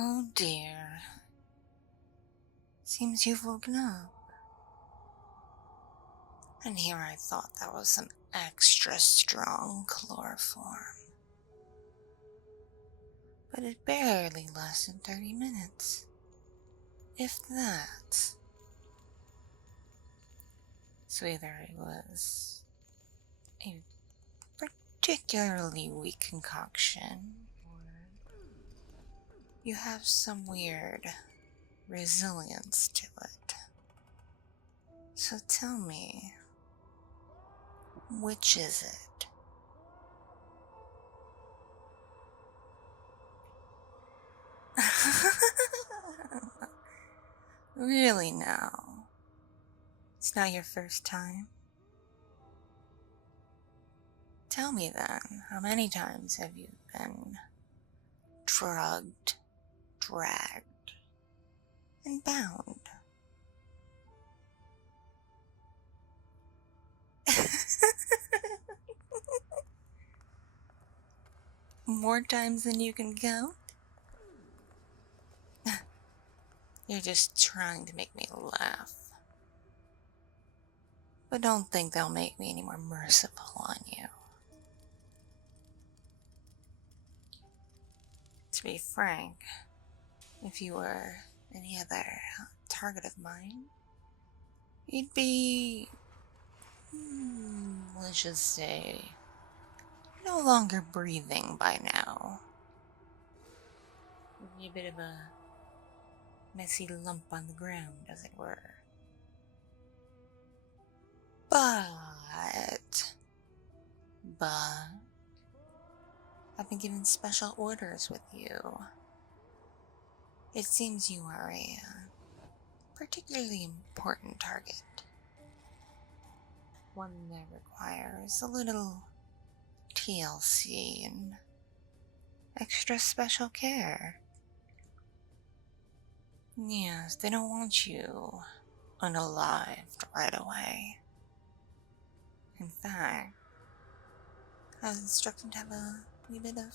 Oh dear. Seems you've woken up. And here I thought that was some extra strong chloroform. But it barely lasted 30 minutes. If that. So either it was a particularly weak concoction, or you have some weird resilience to it. So tell me, which is it? Really now? It's not your first time? Tell me then, how many times have you been drugged, dragged, and bound? More times than you can count? You're just trying to make me laugh. But don't think they'll make me any more merciful on you. To be frank, if you were any other target of mine, you'd be, let's just say, no longer breathing by now. Would be a bit of a messy lump on the ground, as it were. But, I've been given special orders with you. It seems you are a particularly important target. One that requires a little TLC and extra special care. Yes, they don't want you unalived right away. In fact, I was instructed to have a wee bit of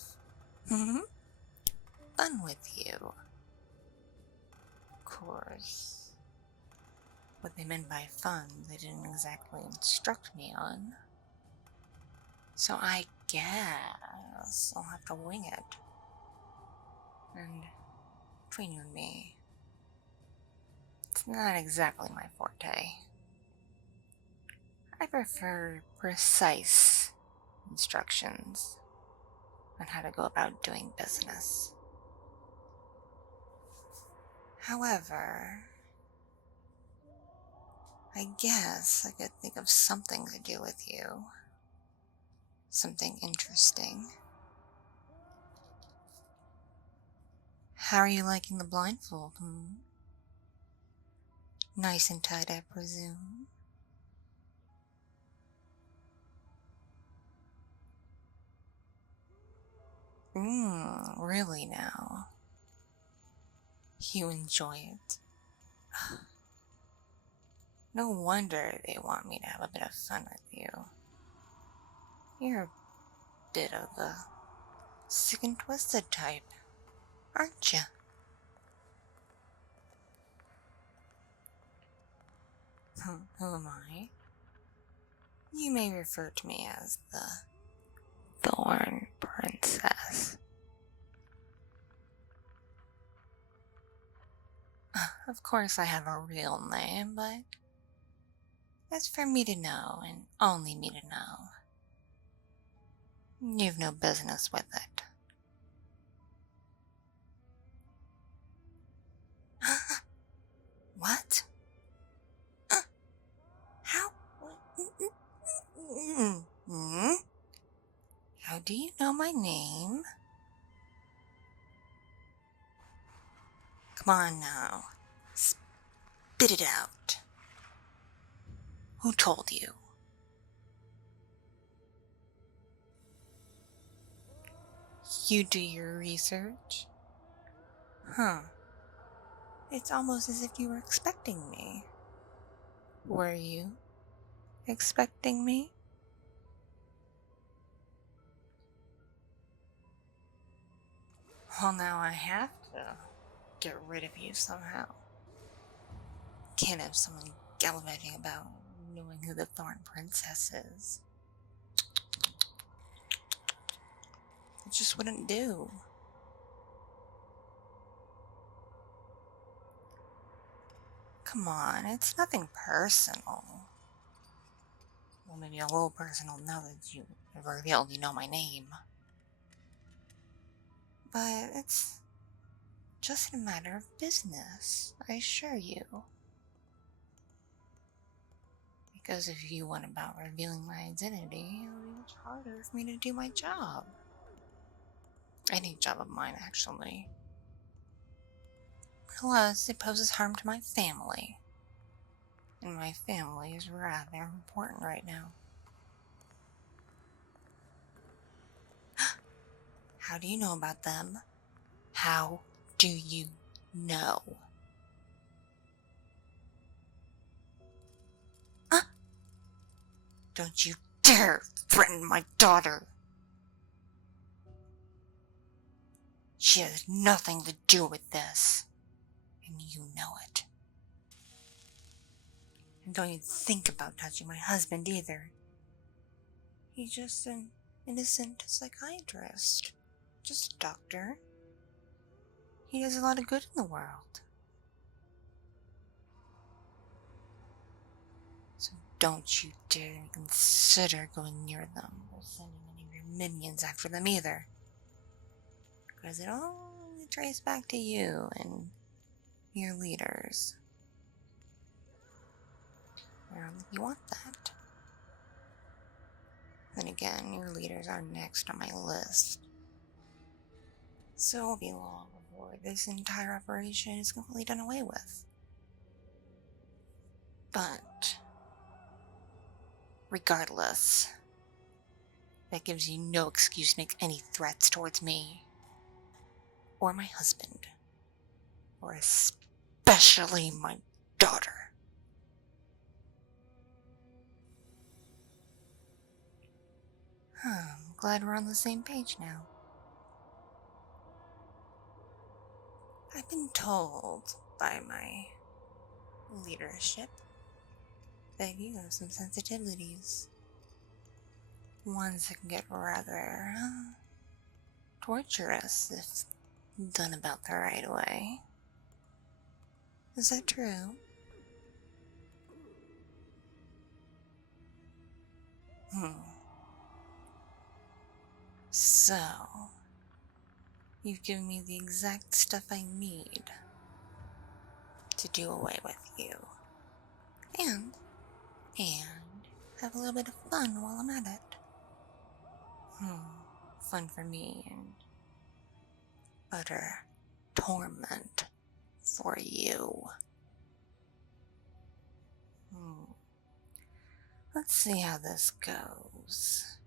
fun with you. Of course, what they meant by fun, they didn't exactly instruct me on. So I guess I'll have to wing it. And between you and me, it's not exactly my forte. I prefer precise instructions on how to go about doing business. However, I guess I could think of something to do with you. Something interesting. How are you liking the blindfold, Nice and tight, I presume. Really now? You enjoy it? No wonder they want me to have a bit of fun with you. You're a bit of a sick and twisted type, aren't you? Who am I? You may refer to me as the Thorn Princess. Of course I have a real name, but that's for me to know and only me to know. You've no business with it. What? How? How do you know my name? Come on now. Spit it out. Who told you? You do your research? Huh. It's almost as if you were expecting me. Were you expecting me? Well, now I have to. get rid of you somehow. Can't have someone gallivanting about knowing who the Thorn Princess is. It just wouldn't do. Come on, it's nothing personal. Well, maybe a little personal now that you have revealed you know my name. But it's just a matter of business, I assure you. Because if you went about revealing my identity, it would be much harder for me to do my job. Any job of mine, actually. Plus, it poses harm to my family. And my family is rather important right now. How do you know about them? How do you know? Don't you dare threaten my daughter! She has nothing to do with this, and you know it. And don't you think about touching my husband either. He's just an innocent psychiatrist. Just a doctor. He does a lot of good in the world. So don't you dare consider going near them or sending any of your minions after them either. Because it only traces back to you and your leaders. I don't think you want that. Then again, your leaders are next on my list. So it won't be long before this entire operation is completely done away with. But regardless, that gives you no excuse to make any threats towards me, or my husband, or especially my daughter. I'm glad we're on the same page now. I've been told by my leadership that you have some sensitivities. Ones that can get rather torturous if done about the right way. Is that true? So, you've given me the exact stuff I need to do away with you. And have a little bit of fun while I'm at it. Fun for me and utter torment for you. Let's see how this goes.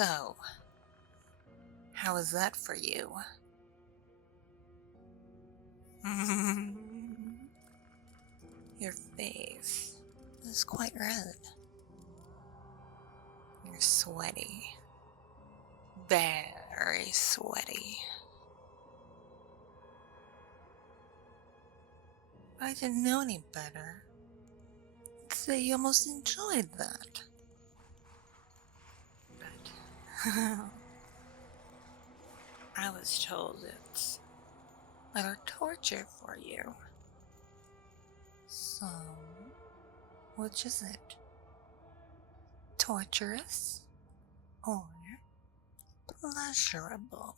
So, how is that for you? Your face is quite red. You're sweaty. Very sweaty. If I didn't know any better, I'd say you almost enjoyed that. But I was told it's utter torture for you. So, which is it? Torturous or pleasurable?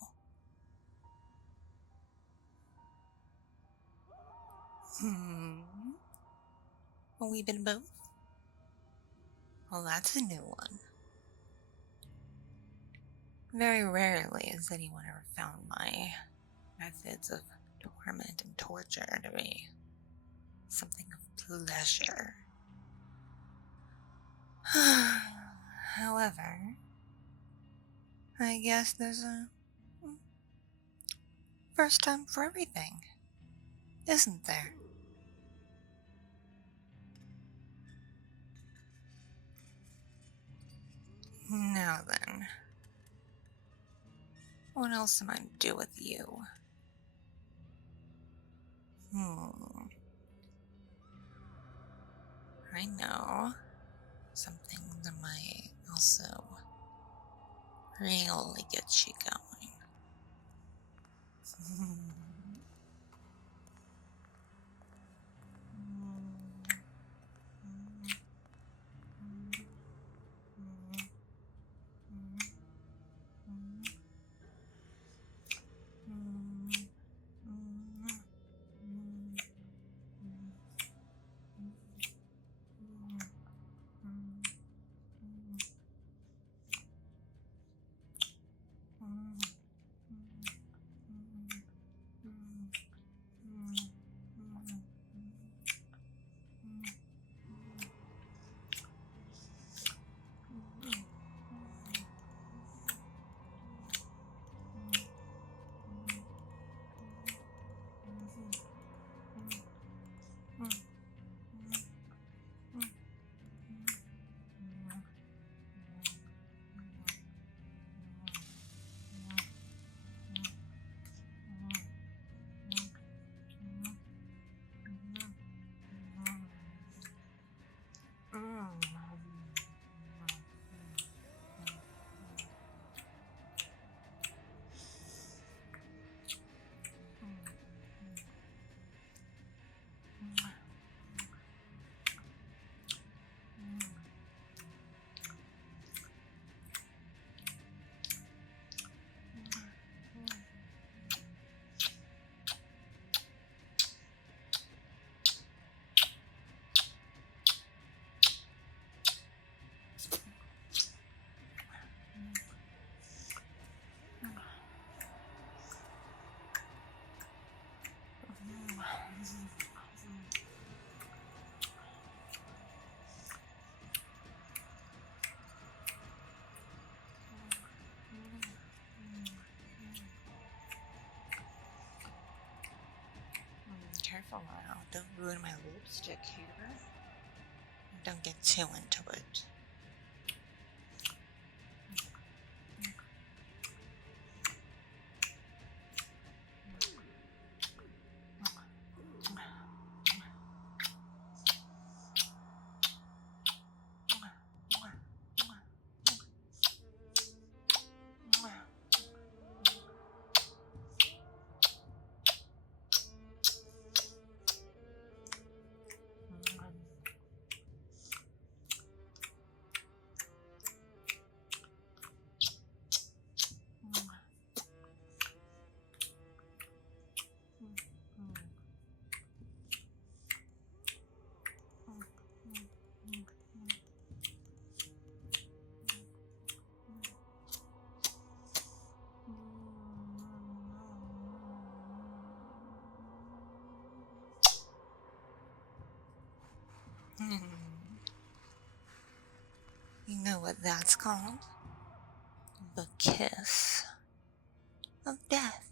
A wee bit of both? Well, that's a new one. Very rarely has anyone ever found my methods of torment and torture to be something of pleasure. However, I guess there's a first time for everything, isn't there? Now then, what else am I to do with you? I know something that might also really get you going. Careful now, don't ruin my lipstick here. Don't get too into it. You know what that's called? The kiss of death.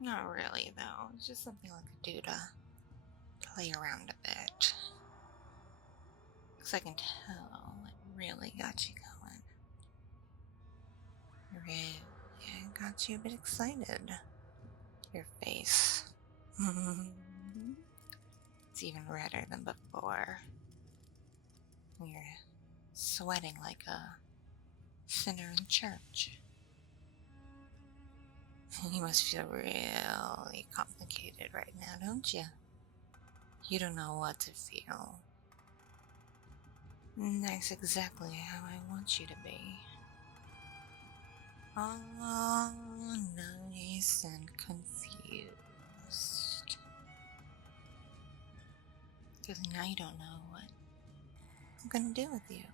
Not really, though. It's just something I could do to play around a bit. Because I can tell it really got you going. Really got you a bit excited. Your face. It's even redder than before. You're sweating like a sinner in church. You must feel really complicated right now, don't you? You don't know what to feel. That's exactly how I want you to be. All nice and confused. Because now you don't know what I'm gonna do with you.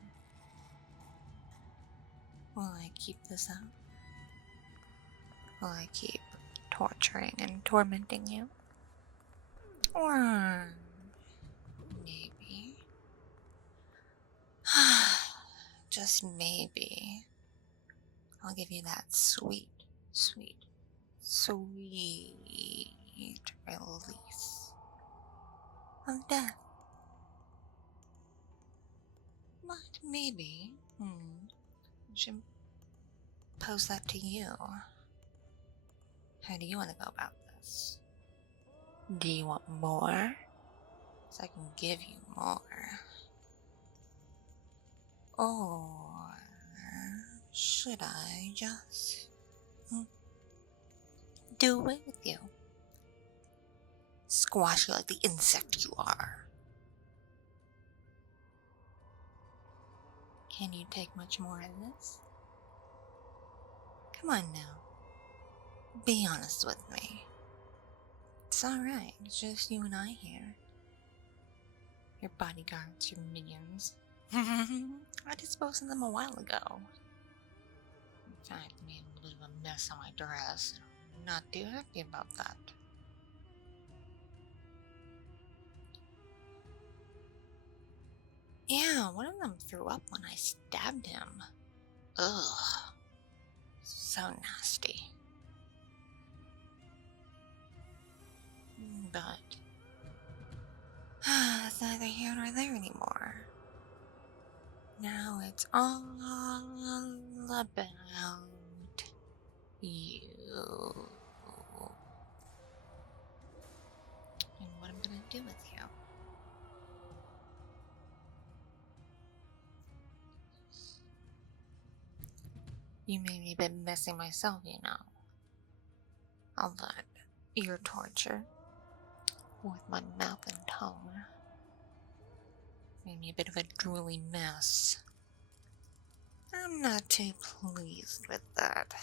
Will I keep this up? Will I keep torturing and tormenting you? Or maybe, just maybe, I'll give you that sweet, sweet, sweet release of death. But maybe, I should pose that to you. How do you want to go about this? Do you want more? So I can give you more. Or should I just do away with you? Squash you like the insect you are. Can you take much more of this? Come on now. Be honest with me. It's alright, it's just you and I here. Your bodyguards, your minions. I disposed of them a while ago. In fact, made a little bit of a mess on my dress. I'm not too happy about that. Yeah, one of them threw up when I stabbed him. Ugh. So nasty. But it's neither here nor there anymore. Now it's all about you. And what I'm gonna do with you. You made me a bit messy myself, you know. All that ear torture with my mouth and tongue made me a bit of a drooly mess. I'm not too pleased with that.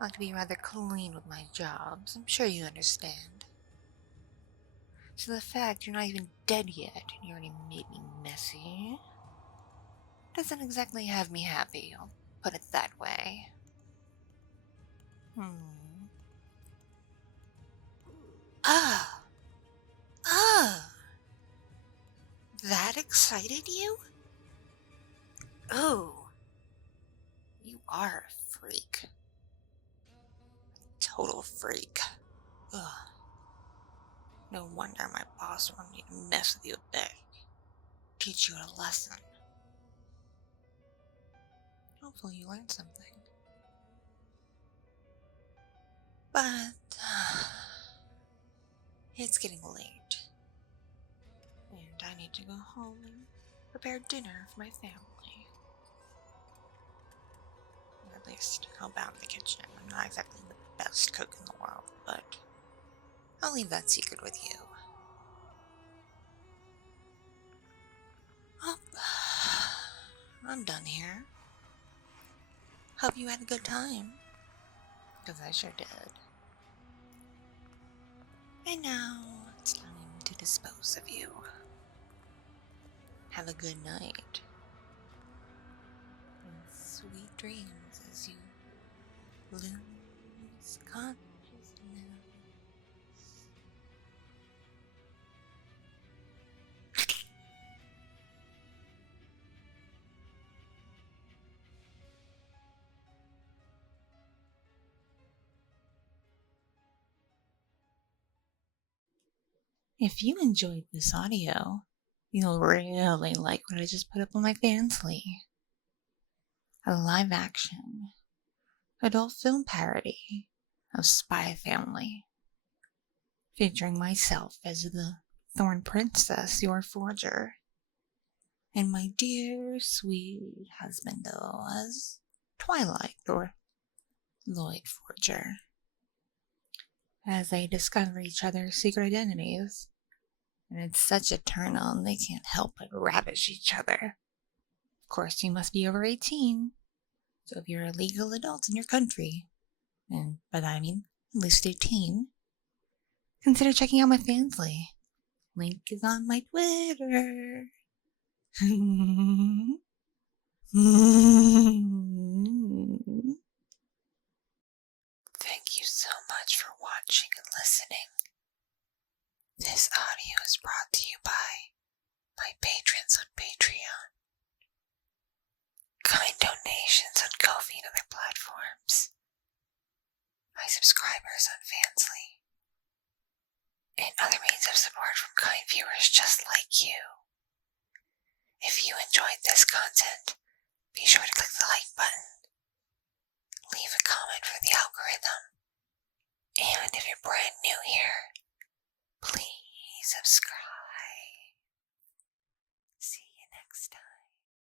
I like to be rather clean with my jobs, I'm sure you understand. So the fact you're not even dead yet and you already made me messy doesn't exactly have me happy, I'll put it that way. Ah! That excited you? Oh, you are a freak. Total freak. Ugh. No wonder my boss wanted me to mess with you a bit. Teach you a lesson. Hopefully you learned something. But it's getting late. And I need to go home and prepare dinner for my family. Or at least help out in the kitchen. I'm not exactly the best cook in the world, but I'll leave that secret with you. Oh, I'm done here. Hope you had a good time. Because I sure did. And now it's time to dispose of you. Have a good night. And sweet dreams as you lose consciousness. If you enjoyed this audio, you'll really like what I just put up on my Fansly. A live-action, adult film parody of Spy Family, featuring myself as the Thorn Princess, your forger, and my dear, sweet husband as Twilight, or Lloyd Forger. As they discover each other's secret identities, and it's such a turn on they can't help but ravish each other. Of course, you must be over 18, so if you're a legal adult in your country, and by that I mean at least 18, consider checking out my Fansly. Link is on my Twitter. Thank you so much for watching and listening. This audio is brought to you by my patrons on Patreon, kind donations on Ko-fi and other platforms, my subscribers on Fansly, and other means of support from kind viewers just like you. If you enjoyed this content, be sure to click the like button, leave a comment for the algorithm, and if you're brand new here, please subscribe.